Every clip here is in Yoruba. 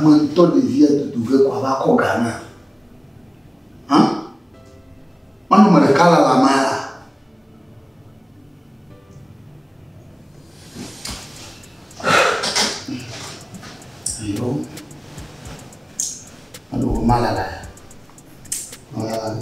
comment toi de vie de trouver quoi va qu'on gagne? Hein? On me le cale à la main. Yo, on mal à la. Voilà.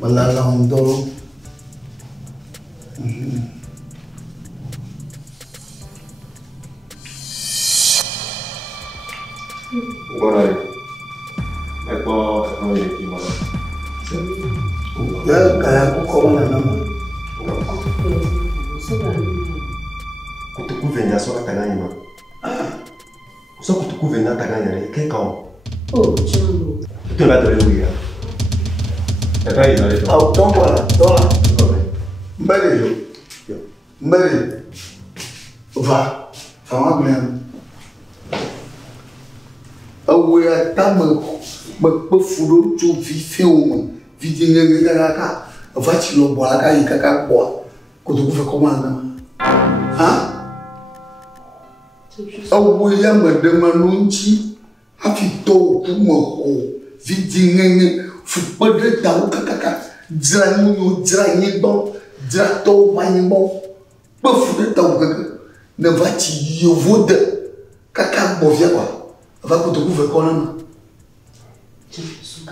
Voilà là on dort. Voilà. D'accord, on est qui voilà. Kutukuvenya sola tananyima. So kutukuvenya tananya ke quand? Oh, Django. Tu vas te lever. T'as il allait. Ah, donc voilà, voilà. Mbele. Mbele. Va. Va même. Ah ouais, t'as me foudre tu vifé au vidingue gaga. Va tu le bois la gaga kaka bois. Kutukuve comment? Hein? Ah ouais, y'a me demanonchi. Afito kumo vidingue. Faut pas de temps kaka. Dranou drané bon. Drato manimo. Pas fou de temps kaka. Ne va-tu y vode. Kaka bovia quoi. Va que tu couvres quoi là?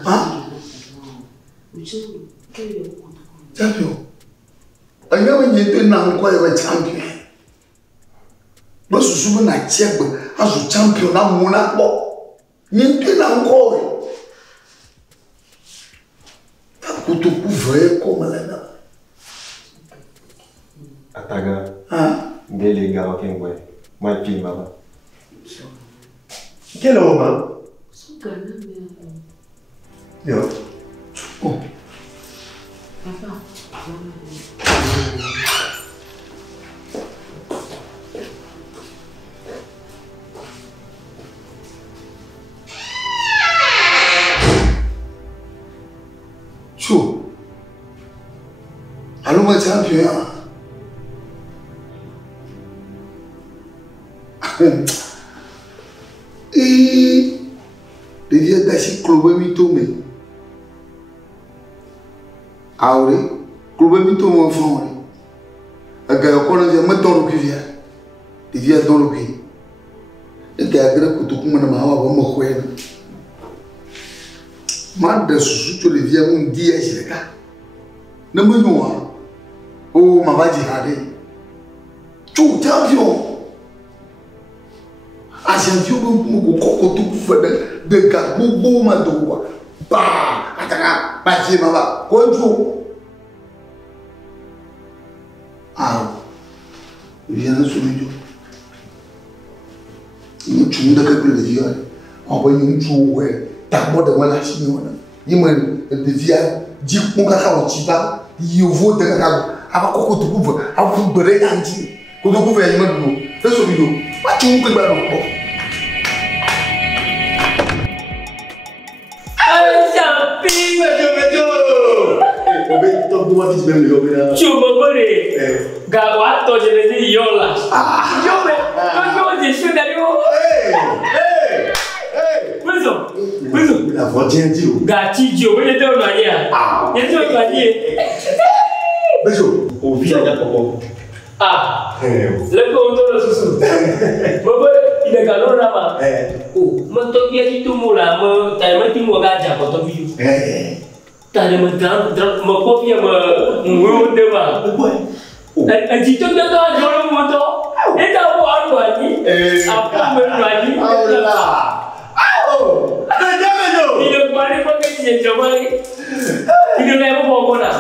Ah? Champion. Aïe, il était dans quoi il va champion. Moi, je suis venu à Tchèque, à ce championnat Monaco. Il était dans quoi? Que tu couvres comme là. Ataga. Ah? Dele gars qui m'ont moi puis maman. Quel homme hein? Yo. Oh. Chaud. Allô, mon champion. Et devia d'acheter club mitomé. Ah oui, club mitomé enfant. Agora quando eu me dou o que vier, devia dar o que. E que agora que tu como na mão vamos correr. Mas da susto devia dia chegar. Não me não. Oh, mas vai de rade. Tu champion. A gente viu um coco tu fazer de gabu boma do bah, atacar, bater mama, quanto? Ah, viens de soumis. Nous tu n'as que le dire. On va nous jouer. T'as pas de voilà chinois. Il me devient dit mon caca au chiba. Il vaut de caca. Avant coco tu couvres, avant vous brûler anti. Quand vous pouvez y mettre nous. Fais ce vidéo. Pas tu me connais pas. Tu me connais. Gawato, je le dis, yola. Yo, mais je suis d'ailleurs. La voiture dit. Gati, Dio, il était au manière. Il était au manière. Bezo, au vient d'abord. Ah, le contour de sous. Il est galon là-bas. Oh, mon toki a dit tout mon là, t'as même dit mon gars, j'ai pas ton vieux. T'as des mon copie, mon devant. Elle dit tout le temps, je le moto. Et t'as beau à Douani. Après, me Douani. Oh là. Il est parlé pour que tu aies jamais. Il ne l'a pas pour là.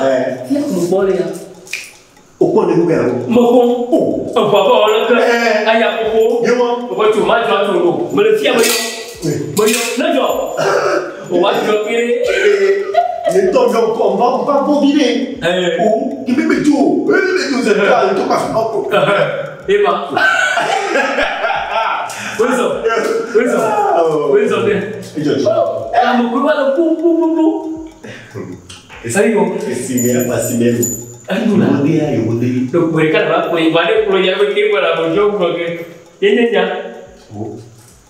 Il est bon, là. Au point de nous, oh, papa, on l'a fait. Aïe, papa. On va tout mal, me le fier, on va te les tombes on va pas bobiner. Ou, il me met tout. C'est le cas, il tombe à faire. Et bah. Oui, ça. Ah, mon couloir, le pou. Et ça, il va. Et si, mais pas si bien. Donc, vous voyez, quand vous allez pour y avoir qui pour la bonjour, vous voyez. Il y a.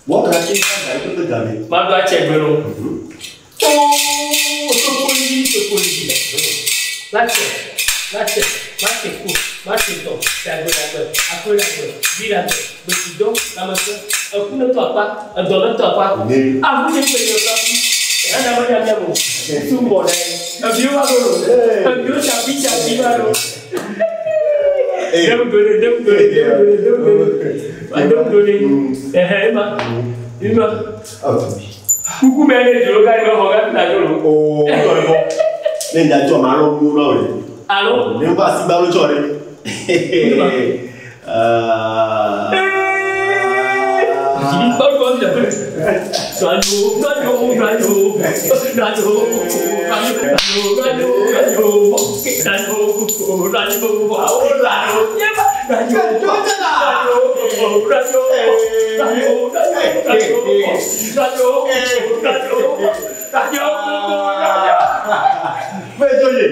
Moi, quand je suis là, je peux te garder. Ma doigt, c'est bon. Oh, ce politique. Lâchez, tout. C'est un peu après, dis-la, le sidon, la masse, un coup ne toi pas, un donne-toi pas. Ah, vous êtes un amour, c'est tout bon, un vieux chapitre, coucou, mais je regarde la gueule. Oh, mais il y a tout marron, allô? Mais on va s'y barrer le jour.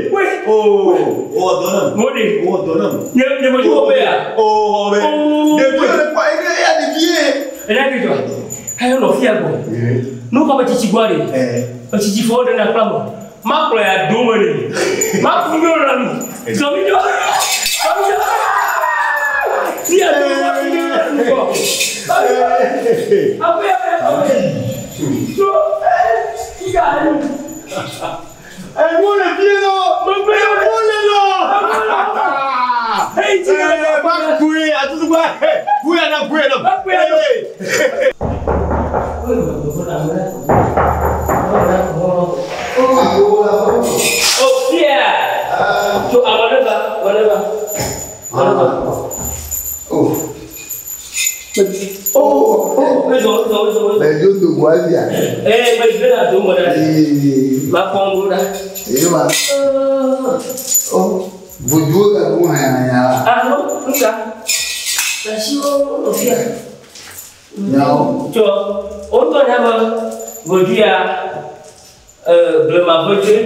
Oui. Oh, donne. Ne me joue pas. Oh, mais. Depuis le point, il y a des billets. Et là, que toi, elle est fière. Nous, comme tu vois, tu vois dans la flamme. Ma croix à dominer. Ma croix à nous. Si elle elle voit le pied là! Mon père, elle voit le là! Hey, tu vas pas courir à tout le monde! Courir là! Oh, Pierre! Tu as whatever. Mais je te vois bien. Mais je vais la demander. Ma congo là. Vous jouez à vous, ah non, tout ça. La chio, non. Tu vois, on doit avoir voiture ma voiture.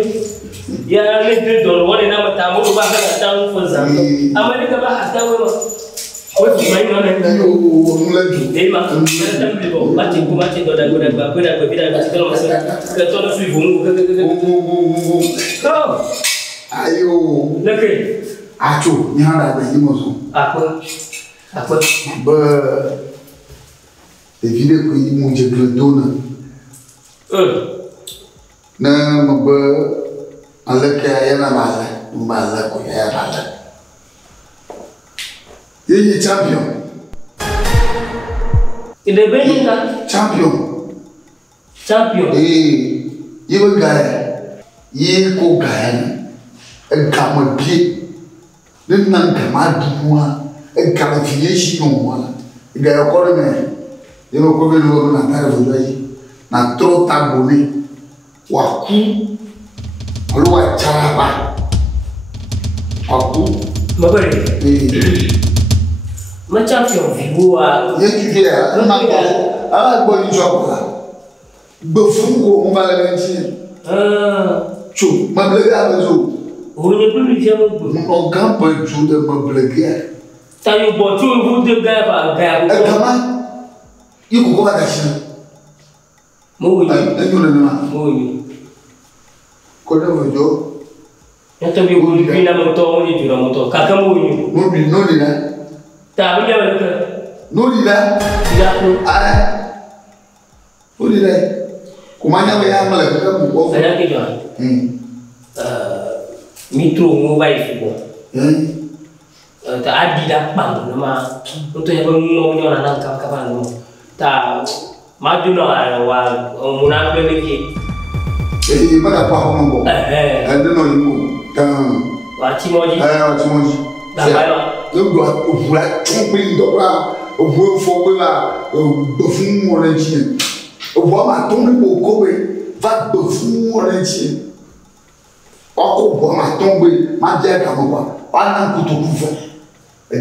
Il y a les deux dans le monde et dans le temps, on va faire un temps pour ça. Amérique va faire un temps. Oh, tu m'as dit non, et ma ayo. Acho, ni hara da yi mozo. Apa? Ba de vide ku yi mu je gredona. Na mba alaka yana mala ko ya bala. Ye champion. Il est bien champion. Ye ba gaya. Ye ko gaya. Gama bie ne nan gama duwa gama fiye shi no ga ya ko me ye no ko be no na tare vo yi na tro tabone wa ku alo wa charaba wa ku mabare ma champion vigoa ye tu dia na ko ala bo ni jokola be fungo mo bala benchi Chou, ma blague à besoin. On ne peut plus faire On campe un jour de ma blague. T'as eu bon tout vous de gars par gars. Comment il faut quoi d'acheter? Moi, oui. Quoi de vous? Je t'ai vu une la moto, on est du moto. Kakamo, non, non, là. T'as vu avec non, là. Ah, où est là? Comment y a mal à faire? C'est là que je mitro mobile ta adida bang nama untuk yang ngomongnya orang kapan ta maju na wa munang lagi mana apa ngomong ada no ibu kan wacimoji dah baik donc doit ouvrir tromper d'ora ouvrir faut là befou mon entier ouvrir ma tombe pour cober va befou mon entier ọkọ bọ ma tọn gbe ma jẹ kama wa wa na kutuku fẹ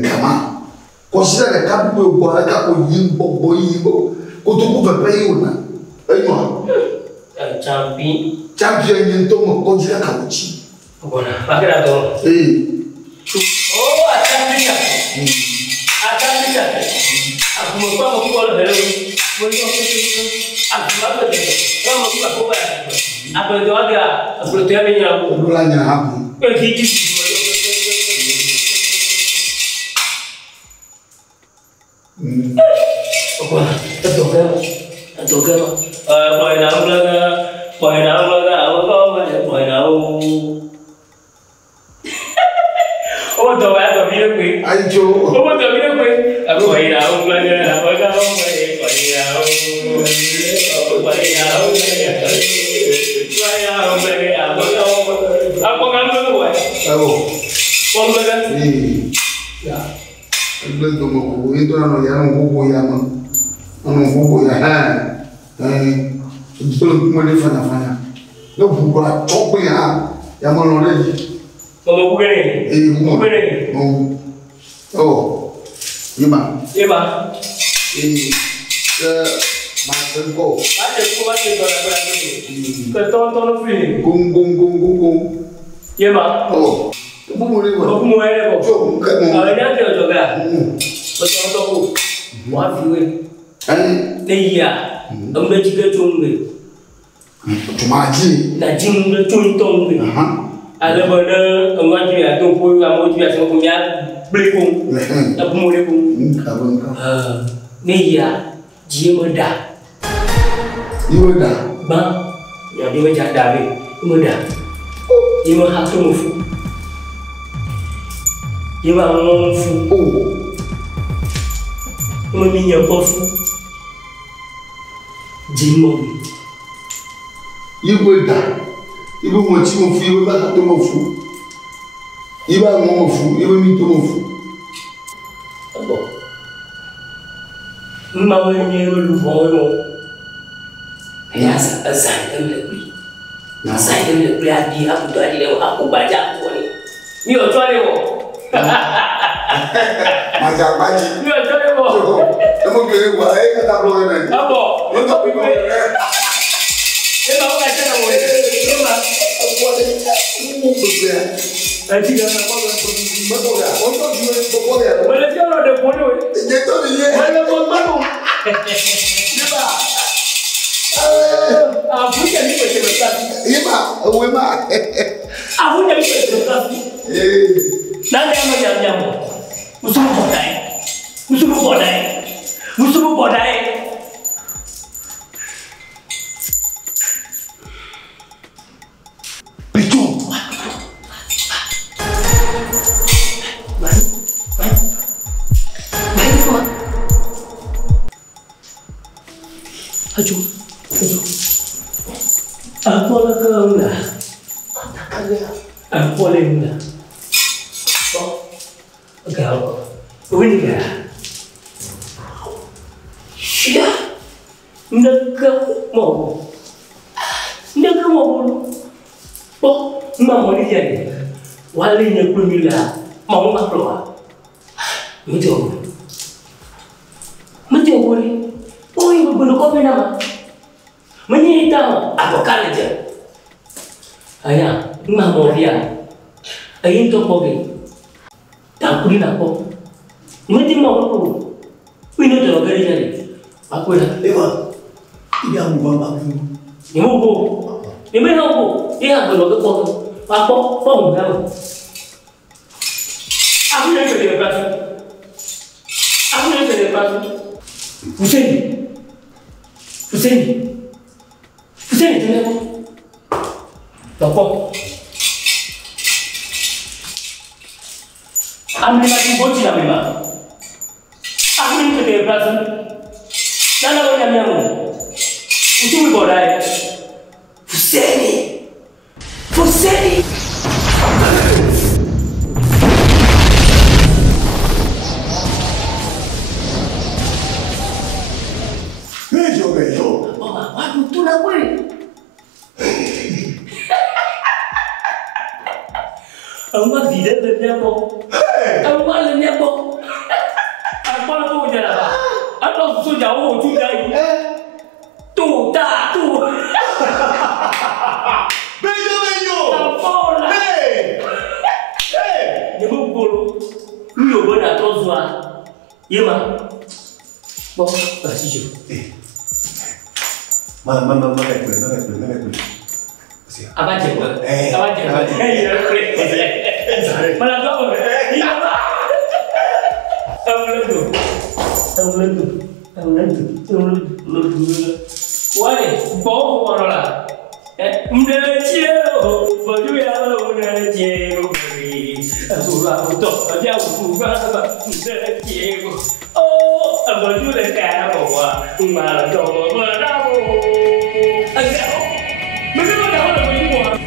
kama kọsílẹ rẹ kábíyé bọ ẹ ká kó yí bọ yí bọ kutuku fẹ pẹ yìí wò ná ẹ yọ. champion yìí tó mọ kọsílẹ kàwé tì. bọ̀nà bàkẹ́rẹ́ àtọ̀. ó àtàkìyà àkùmọ̀kọ́ àmọ̀ kúkọ́ lọ bẹ̀rẹ̀ o mo ní ọkọ̀ tó àkùmọ̀ àgbẹ̀ tẹ̀lé wọ́n mọ̀ kúkọ́ àkókò yà àgbẹ̀ tó wá dé àgbẹ̀ tó yà bẹ̀ yẹn àbò. olùlà yẹn àbò. pé kì í jí sí ìgbìmọ̀ yóò. ọkọ̀ ẹ̀tọ̀ kẹ́mọ̀ pọ̀yìn náà àwọn kọ́ ọmọ ẹ̀ pọ̀yìn náà ó. Owó tọ̀wọ̀ yàtọ̀ bí ló pé. Àìjọ. Owó tọ̀ bí ló pé. Pọ̀yìn náà ó gbẹ́gbẹ́ àwọn kọ́ ọmọ ẹ̀ pọ̀yìn náà ó. Pọ̀yìn náà ó gbẹ́gbẹ́ àwọn kọ́ ọmọ ẹ̀. Akọ̀kan ló ń wọ̀ ẹ̀. Ẹ̀wọ̀. Wọ́n gbẹ́gbẹ́. Ẹgbẹ́ ìdọ̀mọ̀ kò ní tó náà yà ń gbogbo yà mọ́. Ọ̀nà gbogbo yà hàn. Ìjọba ìgbìmọ̀lé fanafana. Ní gbogbo àtọ́pẹ́ yà mọ́ lọ lẹ́yìn. Ọmọ búkẹ́rẹ́. Búkẹ́rẹ́. Yíma. Yíma. Máa ṣe ń kọ́. Máa ṣe kó máa ṣe gbọ́dọ̀ gbọ́dọ̀ gbọ́dọ̀. Kẹ̀tọ́ ló fi. Góngóngóngóngó. Yíma. Búburú ni wọ́n. Búburú ẹ̀ bọ̀. Tí òun kẹ́kọ̀ọ́. Àwọn ẹni àti ọ̀jọ̀ gà. Ọjọ́ ọjọ́ kò. Wọ́n á fi wé. Ne yia. Ọmọ ẹjí kẹ́ tó ń gbé. Tùmọ̀ àjí. Nàjí ń gbé tó ń tọ́ ń gbé. Ale benda enggak dia tu pun kamu juga semua punya beli pun, tak boleh pun. Ni ya, dia muda. Dia muda. Bang, ya dia macam dah ni, muda. Dia mahal tu mufu. Dia mahal mufu. Meminya mufu. Jimong. Dia muda. Ibe mo ti mo fu ibe ba to mo fu ibe mo fu ibe mi to mo fu abo ma wa ni lu bo lo ya sa dem le bi na sa dem le bi adi aku to adi le aku baja ko ni mi o to le wo ma ja baji mi o to le wo e mo gele wa e ka ta blo na abo mo to bi ko e ma wa ta wo e ma Nanti jangan apa betul ya, untuk jual betul ya. Boleh dia orang ada bodoh. Itu dia. Mana bodoh? Siapa? Aku jadi peserta. Iya pak, gue pak. Aku jadi peserta. Nanti yang macam musuh bodai, musuh bodai, musuh bodai. Aduh. Apa lah kau nak? Apa lagi nak? Oh, kau ini kan? Ya, nak mau dulu. Oh, mau ni jadi. Walinya pun bila mau nak keluar. Macam boleh. Oh, ibu guna kopi nama. Menyita apa kali je? Ayah, mah mau dia. Ayin tu kopi. Tak kuri nak kok. Mesti mau aku. Ini tu orang jadi. Aku dah. Ewa, ini aku bapa aku. Ini aku. Ini aku. Ini aku nak kok. Apa? Pom kamu. Aku nak kerja keras. Aku nak kerja keras. Fuseni. Fuseni tu apa? Toko. Ambil lagi bocil lah memang. Aku ni kerja keras. Nana kau yang nyamu. Itu boleh. Fuseni. Bejo. Waduh, tu lah gue. Awak tidak lenyap. Awak lenyap. Apa aku jalan apa? Atau sejauh juga ini? Tu tak tu. Bejo. Apa lah? Dia bulu. Lu benar terus lah. Ya mah. Bos, kasih je. Mana kulit. Apa je? Apa je? Mana kau? Iya lah. Tahu lendu. Wah, bau orang lah. Menajau, baju yang menajau. Surah untuk dia bukan menajau. Oh, baju lekat bawa malah kau berdabu. Agak, macam mana kau nak buat?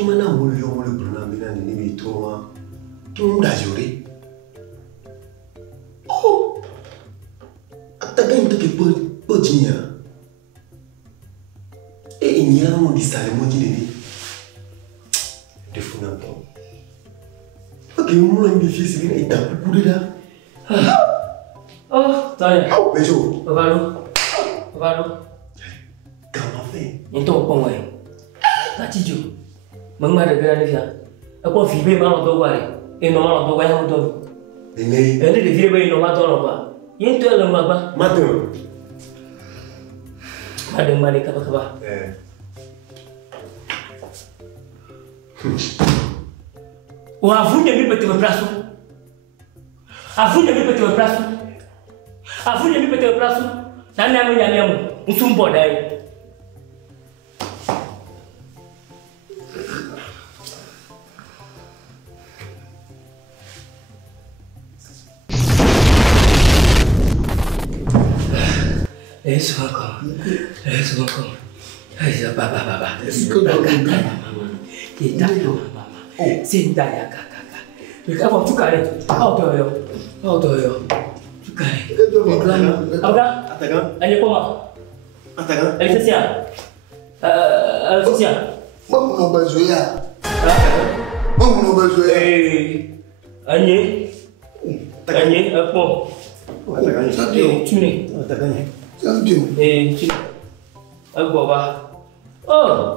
Gimana boleh bernampilan ini itu mah? Cuma dah juri. Oh, ataga itu kepojinya. Ini yang mau disalahin mau jadi defunan tu. Oke, mulai difícil ini itu boleh dah. Oh, tanya. BEDZO. Apa lu? Kamu apa? Itu apa mau? Tak cicu. Mengapa ada kerana dia? Aku film malam tu kali. Malam tu kaya tu. Ini. Ini di film ini malam tu apa? Ini tu yang apa? Matu. Ada mana kapa? Wah, afunya ni betul berasu. Afunya ni betul berasu. Afunya ni betul berasu. Nana menyanyiamu, usumbo dai. Suka. Baba. Kita mama. Cinta ya kakak. Kamu suka ni? Auto yo. Suka ni. Apa? Ataga. Ayo koma. Ataga. Alicia. Vamos no BEDZO ya. Anye, apa? Ataga. Cuni. Ataga. Champion. Cuni. Aku apa? Oh.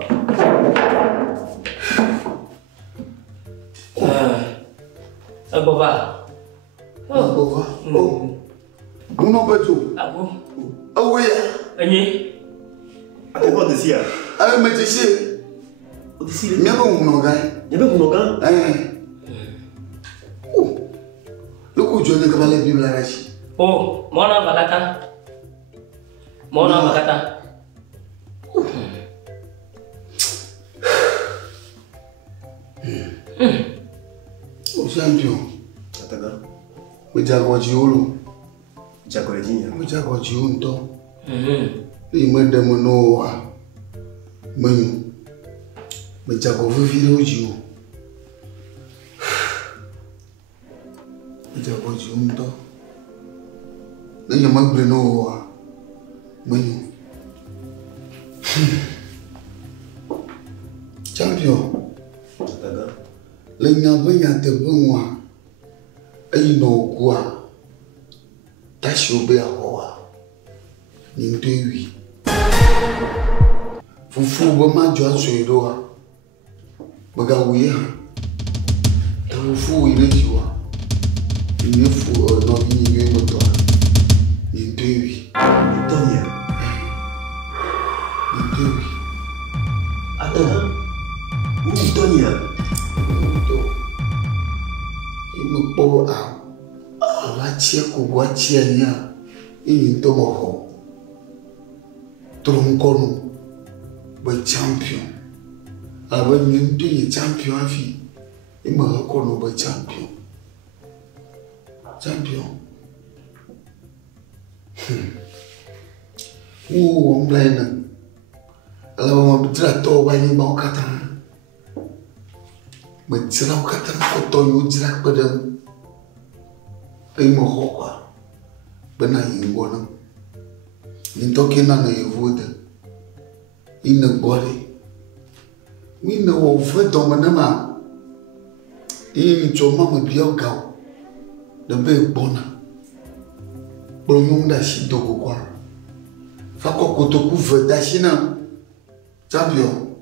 Aku apa? No BEDZO. Aku. Oh ya. Anye. Ataga de sia. Ay Mechancete. O de sia. Me ba uno gai. Nyebe kunoga. Luku jone ka bale bibla rashi. Oh, mana bakata? Oh champion. Ataga. Mujagwa jiulu. Chakole jinya. Mujagwa jiunto. Imende monoa. Manu. Mujagwa vivile ujiu. Mujagwa jiunto. Nanya mabrenoa. Manu. Champion. Ataga. Lenya benya te bungwa. Ayi no kwa. Tashobe ahoa. Nindewi. Fufu ba ma jwa soidoa. Baga wiya. Fufu ile jiwa. Ile fu no binyi moto. Nindewi. Tonya. Nindewi. Ataga. Tonya. Imupo a. Wachia kuwachia nya. Iyi to moho. Tronkono. Ba champion. Aba nyindu ye champion afi. Ima kono ba champion. Omblena. Ala ma bitra to ba ni ba kata. Ma tsira kata ko to yu tsira padam. Ai moho kwa. Bana yingona. Nintoke na yevuda. Ina body. Mina wo vedo manama. Ini choma mo biogao. Da be bona. Bolong da shi dogo kwa. Fako kotoku veda shina. Champion.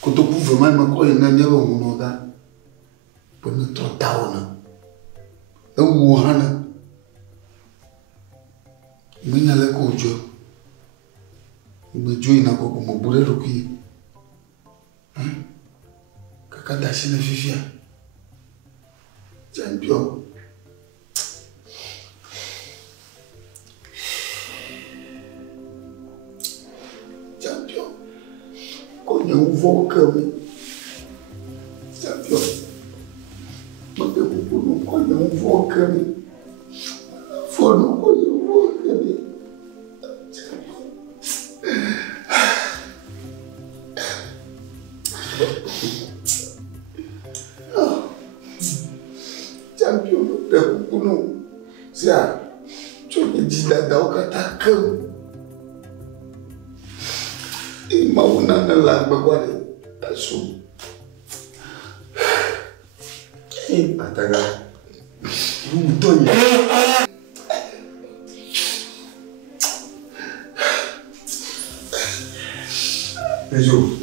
Kotoku vema mako ina nyewe munoga. Bona trotaona. Wuhana. Mina le kujo. Imejo ina kwa kumobure ruki. Kaka dashi na fifia. Champion. não vou caminhar. Champion. Mas eu não vou caminhar. For não vou caminhar. Champion, eu não. Já. Tu me diz da o catacão. E mau nana lá agora tá sum. Ataga. Mutonya. Beijo.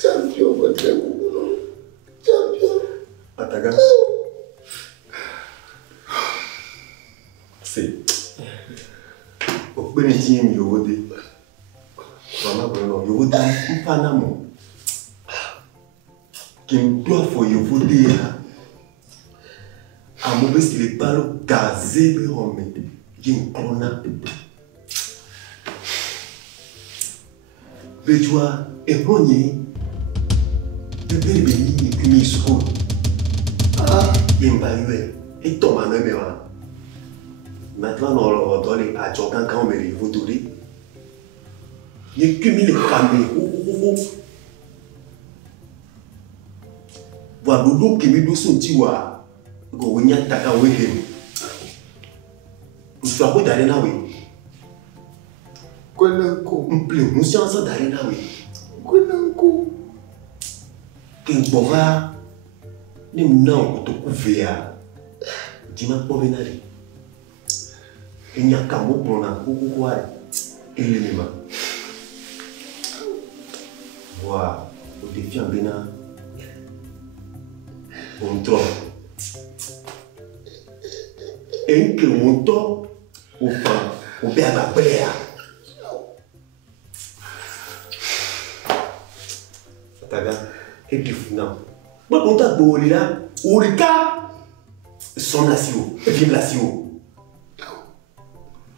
Champion, bateu. Champion. Ataga. Sim. O bonitinho me ouve. Vamos lá, eu vou dar um panamo. Quem doit foi eu vou dar. A mão se lhe palo casé de homem. Quem clona. BEDZO é bonito. Bebê bem que me escuta. Quem vai ver? E toma não é meu. Maintenant, on doit aller à Jordan quand on me VOITURE. Il y a que mille familles. Voilà, l'eau qui me doit sentir. On y a ta caoué. Nous sommes d'aller là, oui. Quenanco. Nous sommes d'aller là, oui. Quenanco. Quem boga. Não, eu tô com veia. Dis-moi pour venir. Il n'y a qu'un mot pour un coucou et l'élément. Voilà, au défi en bénin, on trouve. Et que mon temps, au pain, au père à père. T'as et puis non. Moi, on t'a beau là, au cas, son nation, vive nation.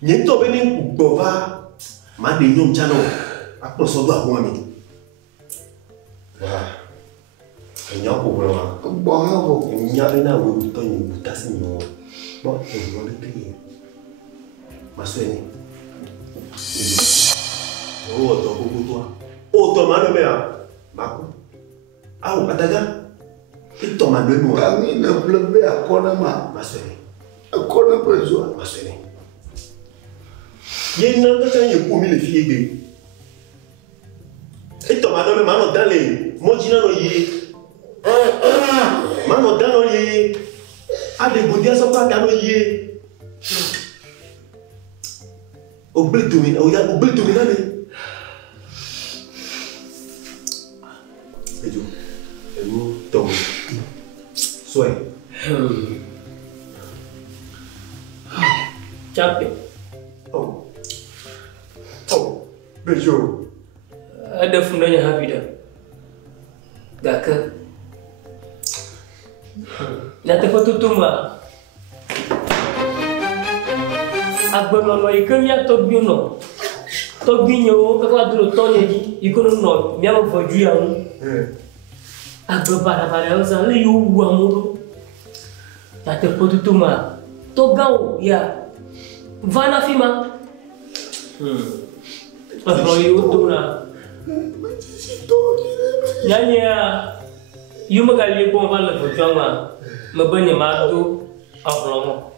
Nyento bene bova ma de nyom chano akposo do ahun mi wa enya ko bolo ma Bravo. enya bena wo to yin butasi mi bo e wo le pe masweni o to ko o to ma no me a ma ko au ataga e to ma no mi wa Kami na blebe akona ma. masweni Akona besoin. masweni. Il y a une autre chose qui est pour les filles. Et toi, madame, maman, dans les. Moi, je n'ai pas. Maman, dans les. Ah, des bouddhas sont pas dans les. Au blé dominant. Au blé dominant. BEDZO. Et vous, Tom. Soyez. Champion. Oh. Oh, BEDZO. Ada fundanya happy dah. Gak nanti foto tumba. Agba nono ikamya tobino. Tobinho kakwa dulu tonye di ikono no miama voju ya mu. Agba para usa le yu wa mu. Nanti foto tumba. Togao ya. Vana fima. Kalau itu na, nyanyi you magali pun malah berjuang membeli madu aflamo.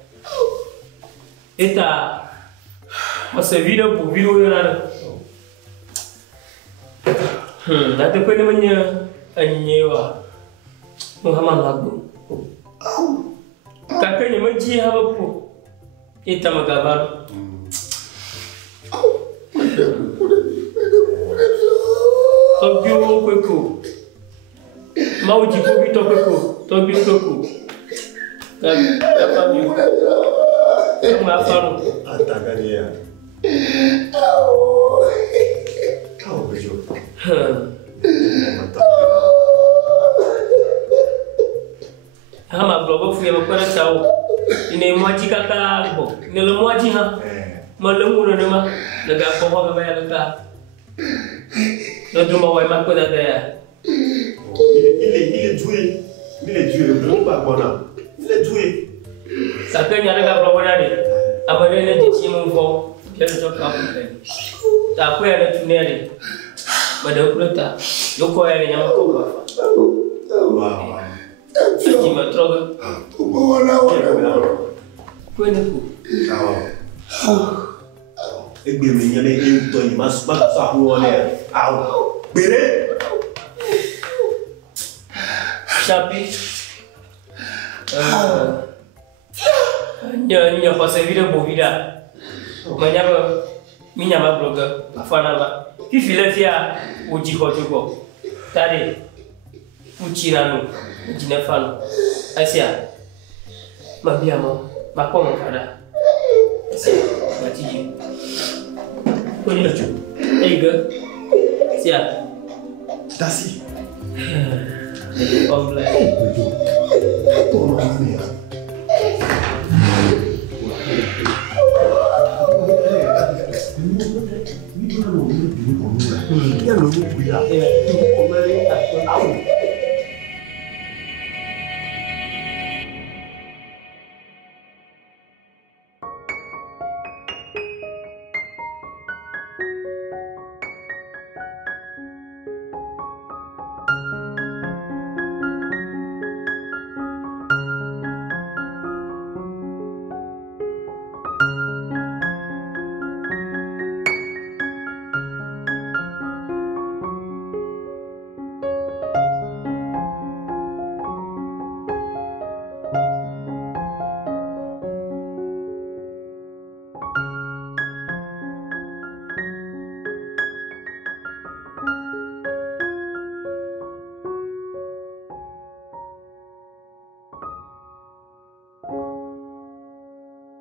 Eta masa video bu video yang ada. Nanti kau namanya anyewa Muhammad lagu. Kakaknya menji apa pu? Eta magabar. Tobio kweko. Mau jiko bito kweko. Tobio kweko. Kan apa ni? Kamu apa lu? Atagania. Kau BEDZO. Hama blobo fuye makora chao. Ine mwaji kaka bo. Ine lo mwaji ha. Malemu na nema. Naga poho baba ya kaka. Donc, tu m'as ma code derrière. Il est doué. Il est doué. Il est doué. Ça peut y aller à la bonne année. Après, les petits mouvements, je ne sais pas. Après, elle est tournée. Mais de plus tard, je crois qu'elle est en train de faire. Tu me trouves. Quoi de coup? Et bien, il y a des gens qui m'ont Chapitre. Il y a pas servi de beau villa. Il y a ma blog. Puis il fait au Djigo. Tade. Pour Tirano. Djinefano. Asia. Ma biama. Ma pomme fada. Asia. Ma tiji. Connais-tu? Hey gars. Sia. Tassi. Homme là.